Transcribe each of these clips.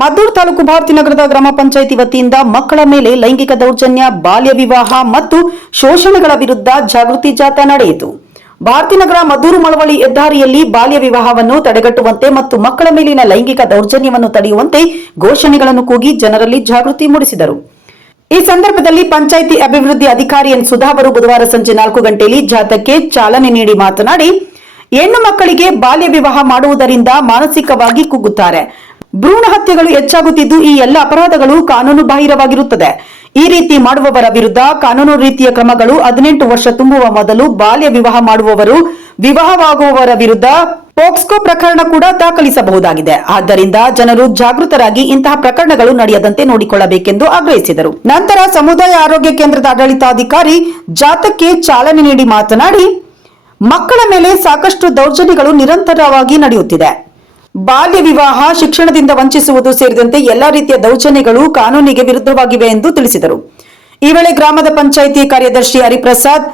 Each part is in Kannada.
ಮದ್ದೂರು ತಾಲೂಕು ಭಾರತಿನಗರದ ಗ್ರಾಮ ಪಂಚಾಯಿತಿ ವತಿಯಿಂದ ಮಕ್ಕಳ ಮೇಲೆ ಲೈಂಗಿಕ ದೌರ್ಜನ್ಯ, ಬಾಲ್ಯ ವಿವಾಹ ಮತ್ತು ಶೋಷಣೆಗಳ ವಿರುದ್ಧ ಜಾಗೃತಿ ಜಾಥಾ ನಡೆಯಿತು. ಭಾರತಿನಗರ ಮದ್ದೂರು ಮಳವಳ್ಳಿ ಹೆದ್ದಾರಿಯಲ್ಲಿ ಬಾಲ್ಯ ವಿವಾಹವನ್ನು ತಡೆಗಟ್ಟುವಂತೆ ಮತ್ತು ಮಕ್ಕಳ ಮೇಲಿನ ಲೈಂಗಿಕ ದೌರ್ಜನ್ಯವನ್ನು ತಡೆಯುವಂತೆ ಘೋಷಣೆಗಳನ್ನು ಕೂಗಿ ಜನರಲ್ಲಿ ಜಾಗೃತಿ ಮೂಡಿಸಿದರು. ಈ ಸಂದರ್ಭದಲ್ಲಿ ಪಂಚಾಯಿತಿ ಅಭಿವೃದ್ಧಿ ಅಧಿಕಾರಿ ಎನ್ ಬುಧವಾರ ಸಂಜೆ ನಾಲ್ಕು ಗಂಟೆಯಲ್ಲಿ ಜಾಥಾಕ್ಕೆ ಚಾಲನೆ ನೀಡಿ ಮಾತನಾಡಿ, ಹೆಣ್ಣು ಮಕ್ಕಳಿಗೆ ಬಾಲ್ಯ ವಿವಾಹ ಮಾಡುವುದರಿಂದ ಮಾನಸಿಕವಾಗಿ ಕುಗ್ಗುತ್ತಾರೆ. ಭ್ರೂಣ ಹತ್ಯೆಗಳು ಹೆಚ್ಚಾಗುತ್ತಿದ್ದು ಈ ಎಲ್ಲ ಅಪರಾಧಗಳು ಕಾನೂನು ಬಾಹಿರವಾಗಿರುತ್ತದೆ. ಈ ರೀತಿ ಮಾಡುವವರ ವಿರುದ್ಧ ಕಾನೂನು ರೀತಿಯ ಕ್ರಮಗಳು ಹದಿನೆಂಟು ವರ್ಷ ತುಂಬುವ ಮೊದಲು ಬಾಲ್ಯ ವಿವಾಹ ಮಾಡುವವರು, ವಿವಾಹವಾಗುವವರ ವಿರುದ್ಧ ಪೋಕ್ಸ್ಕೋ ಪ್ರಕರಣ ಕೂಡ ದಾಖಲಿಸಬಹುದಾಗಿದೆ. ಆದ್ದರಿಂದ ಜನರು ಜಾಗೃತರಾಗಿ ಇಂತಹ ಪ್ರಕರಣಗಳು ನಡೆಯದಂತೆ ನೋಡಿಕೊಳ್ಳಬೇಕೆಂದು ಆಗ್ರಹಿಸಿದರು. ನಂತರ ಸಮುದಾಯ ಆರೋಗ್ಯ ಕೇಂದ್ರದ ಆಡಳಿತಾಧಿಕಾರಿ ಜಾತಕ್ಕೆ ಚಾಲನೆ ನೀಡಿ ಮಾತನಾಡಿ, ಮಕ್ಕಳ ಮೇಲೆ ಸಾಕಷ್ಟು ದೌರ್ಜನ್ಯಗಳು ನಿರಂತರವಾಗಿ ನಡೆಯುತ್ತಿದೆ. ಬಾಲ್ಯ ವಿವಾಹ ಶಿಕ್ಷಣದಿಂದ ವಂಚಿಸುವುದು ಸೇರಿದಂತೆ ಎಲ್ಲಾ ರೀತಿಯ ದೌರ್ಜನ್ಯಗಳು ಕಾನೂನಿಗೆ ವಿರುದ್ಧವಾಗಿವೆ ಎಂದು ತಿಳಿಸಿದರು. ಈ ವೇಳೆ ಗ್ರಾಮದ ಪಂಚಾಯಿತಿ ಕಾರ್ಯದರ್ಶಿ ಹರಿಪ್ರಸಾದ್,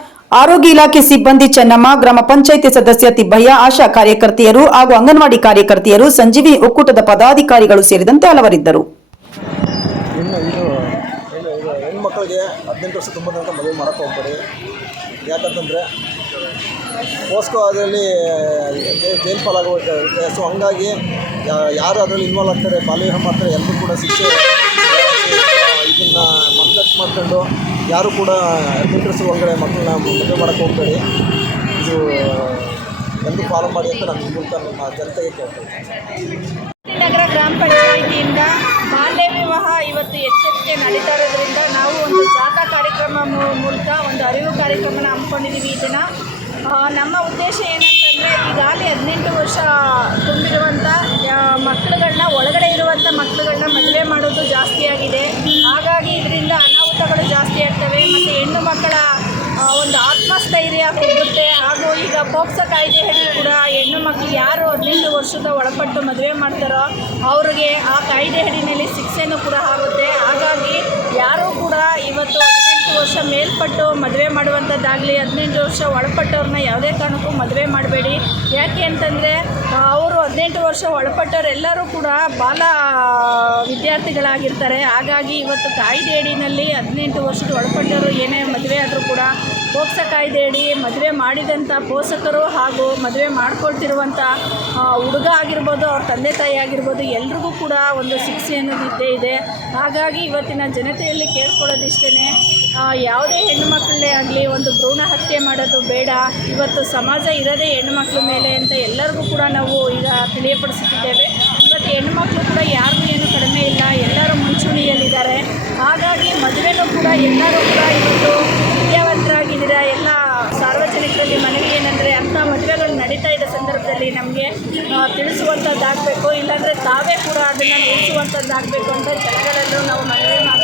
ಆರೋಗ್ಯ ಇಲಾಖೆ ಸಿಬ್ಬಂದಿ ಚೆನ್ನಮ್ಮ, ಗ್ರಾಮ ಪಂಚಾಯಿತಿ ಸದಸ್ಯ ತಿಬ್ಬಯ್ಯ, ಆಶಾ ಕಾರ್ಯಕರ್ತೆಯರು ಹಾಗೂ ಅಂಗನವಾಡಿ ಕಾರ್ಯಕರ್ತೆಯರು, ಸಂಜೀವಿ ಒಕ್ಕೂಟದ ಪದಾಧಿಕಾರಿಗಳು ಸೇರಿದಂತೆ ಹಲವರಿದ್ದರು. ಹೆಣ್ಮಕ್ಳಿಗೆ ಹದಿನೆಂಟು ವರ್ಷ ತುಂಬ ಮದುವೆ ಮಾಡೋಕ್ಕೆ ಹೋಗ್ಬೇಡಿ. ಯಾಕಂತಂದರೆ ಪೋಸ್ಕೋ ಅದರಲ್ಲಿ ಜೈಲು ಪಾಲಾಗುತ್ತೆ ಸೊ ಹಂಗಾಗಿ ಯಾರು ಅದರಲ್ಲಿ ಇನ್ವಾಲ್ವ್ ಆಗ್ತಾರೆ ಬಾಲ್ಯವಿವಾಹ ಮಾತ್ರ ಎಲ್ಲರೂ ಕೂಡ ಶಿಕ್ಷೆ, ಇದನ್ನು ಮನದಟ್ಟು ಮಾಡ್ಕೊಂಡು, ಯಾರು ಕೂಡ ಅಡ್ಮಿಟ್ರಸ್ ಒಳಗಡೆ ಮಕ್ಕಳನ್ನ ಮದುವೆ ಮಾಡೋಕ್ಕೆ ಹೋಗ್ಬೇಡಿ. ಇದು ಎಂದು ಫಾಲೋ ಮಾಡಿ ಅಂತ ನಾನು ಮೂಲಕ ನಮ್ಮ ಜನತೆಗೆ ಕೇಳ್ತೀನಿ. ನಗರ ಗ್ರಾಮ ಪಂಚಾಯಿತಿಯಿಂದ ಬಾಲ್ಯ ವಿವಾಹ ಇವತ್ತು ಎಚ್ಚರಿಕೆ ನಡೀತಾ ಇರೋದ್ರಿಂದ ನಾವು ಒಂದು ಜಾಥಾ ಕಾರ್ಯಕ್ರಮ ಮೂಲಕ ಒಂದು ಅರಿವು ಕಾರ್ಯಕ್ರಮನ ಹಮ್ಮಿಕೊಂಡಿದ್ದೀವಿ ಈ ದಿನ. ನಮ್ಮ ಉದ್ದೇಶ ಏನಂತಂದರೆ ಈಗಾಗಲೇ ಹದಿನೆಂಟು ವರ್ಷ ತುಂಬಿರುವಂಥ ಮಕ್ಕಳುಗಳನ್ನ ಒಳಗಡೆ ಇರುವಂಥ ಮಕ್ಕಳುಗಳನ್ನ ಮದುವೆ ಮಾಡೋದು ಜಾಸ್ತಿ ಆಗಿದೆ. ಹಾಗಾಗಿ ಇದರಿಂದ ಅನಾಹುತಗಳು ಜಾಸ್ತಿ ಆಗ್ತವೆ ಮತ್ತು ಹೆಣ್ಣು ಮಕ್ಕಳ ಒಂದು ಆತ್ಮಸ್ಥೈರ್ಯ ಹೋಗುತ್ತೆ ಹಾಗೂ ಈಗ ಪೋಕ್ಸ ಕಾಯ್ದೆ ಹೇಳಿ ಕೂಡ ಹೆಣ್ಣು ಮಕ್ಕಳು ಯಾರು ಹದಿನೆಂಟು ವರ್ಷದ ಒಳಪಟ್ಟು ಮದುವೆ ಮಾಡ್ತಾರೋ ಅವ್ರಿಗೆ ಆ ಕಾಯ್ದೆ ಅಡಿನಲ್ಲಿ ಶಿಕ್ಷೆನೂ ಕೂಡ ಆಗುತ್ತೆ. ಹಾಗಾಗಿ ಯಾರೂ ವರ್ಷ ಮೇಲ್ಪಟ್ಟು ಮದುವೆ ಮಾಡುವಂಥದ್ದಾಗಲಿ, ಹದಿನೆಂಟು ವರ್ಷ ಒಳಪಟ್ಟವ್ರನ್ನ ಯಾವುದೇ ಕಾರಣಕ್ಕೂ ಮದುವೆ ಮಾಡಬೇಡಿ. ಯಾಕೆ ಅಂತಂದರೆ, ಅವರು ಹದಿನೆಂಟು ವರ್ಷ ಒಳಪಟ್ಟವರೆಲ್ಲರೂ ಕೂಡ ಬಾಲ ವಿದ್ಯಾರ್ಥಿಗಳಾಗಿರ್ತಾರೆ. ಹಾಗಾಗಿ ಇವತ್ತು ಕಾಯ್ದೆ ಅಡಿನಲ್ಲಿ ಹದಿನೆಂಟು ವರ್ಷದ ಒಳಪಟ್ಟವರು ಏನೇ ಮದುವೆ ಆದರೂ ಕೂಡ ಪೋಕ್ಸ ಕಾಯ್ದೆ ಅಡಿ ಮದುವೆ ಮಾಡಿದಂಥ ಪೋಷಕರು ಹಾಗೂ ಮದುವೆ ಮಾಡ್ಕೊಳ್ತಿರುವಂಥ ಹುಡುಗ ಆಗಿರ್ಬೋದು, ಅವ್ರ ತಂದೆ ತಾಯಿ ಆಗಿರ್ಬೋದು, ಎಲ್ರಿಗೂ ಕೂಡ ಒಂದು ಶಿಕ್ಷೆ ಅನ್ನೋದು ಇದ್ದೇ ಇದೆ. ಹಾಗಾಗಿ ಇವತ್ತಿನ ಜನತೆಯಲ್ಲಿ ಕೇಳ್ಕೊಳ್ಳೋದಿಷ್ಟೇ ಯಾವುದೇ ಹೆಣ್ಣು ಮಕ್ಕಳೇ ಆಗಲಿ, ಒಂದು ಭ್ರೂಣ ಹತ್ಯೆ ಮಾಡೋದು ಬೇಡ. ಇವತ್ತು ಸಮಾಜ ಇರೋದೇ ಹೆಣ್ಣು ಮಕ್ಕಳ ಮೇಲೆ ಅಂತ ಎಲ್ಲರಿಗೂ ಕೂಡ ನಾವು ಈಗ ತಿಳಿಯಪಡಿಸುತ್ತಿದ್ದೇವೆ. ಇವತ್ತು ಹೆಣ್ಣುಮಕ್ಳು ಕೂಡ ಯಾರಿಗೂ ಏನು ಕಡಿಮೆ ಇಲ್ಲ. ಎಲ್ಲರೂ ಮುಂಚೂಣಿಯಲ್ಲಿದ್ದಾರೆ. ಹಾಗಾಗಿ ಮದುವೆನೂ ಕೂಡ ಎಲ್ಲರೂ ಕೂಡ ಇವತ್ತು ವಿದ್ಯಾವಂತರಾಗಿದ್ದೀರಾ? ಎಲ್ಲ ಸಾರ್ವಜನಿಕರಲ್ಲಿ ಮನವಿ ಏನಂದರೆ ಅಂಥ ಮದುವೆಗಳು ನಡೀತಾ ಇದ್ದ ಸಂದರ್ಭದಲ್ಲಿ ನಮಗೆ ತಿಳಿಸುವಂಥದ್ದಾಗಬೇಕು. ಇಲ್ಲಾಂದರೆ ತಾವೇ ಕೂಡ ಅದನ್ನು ಉಳಿಸುವಂಥದ್ದಾಗಬೇಕು ಅಂತ ಜನಗಳಲ್ಲೂ ನಾವು ಮನವಿ ಮಾಡಬೇಕಾ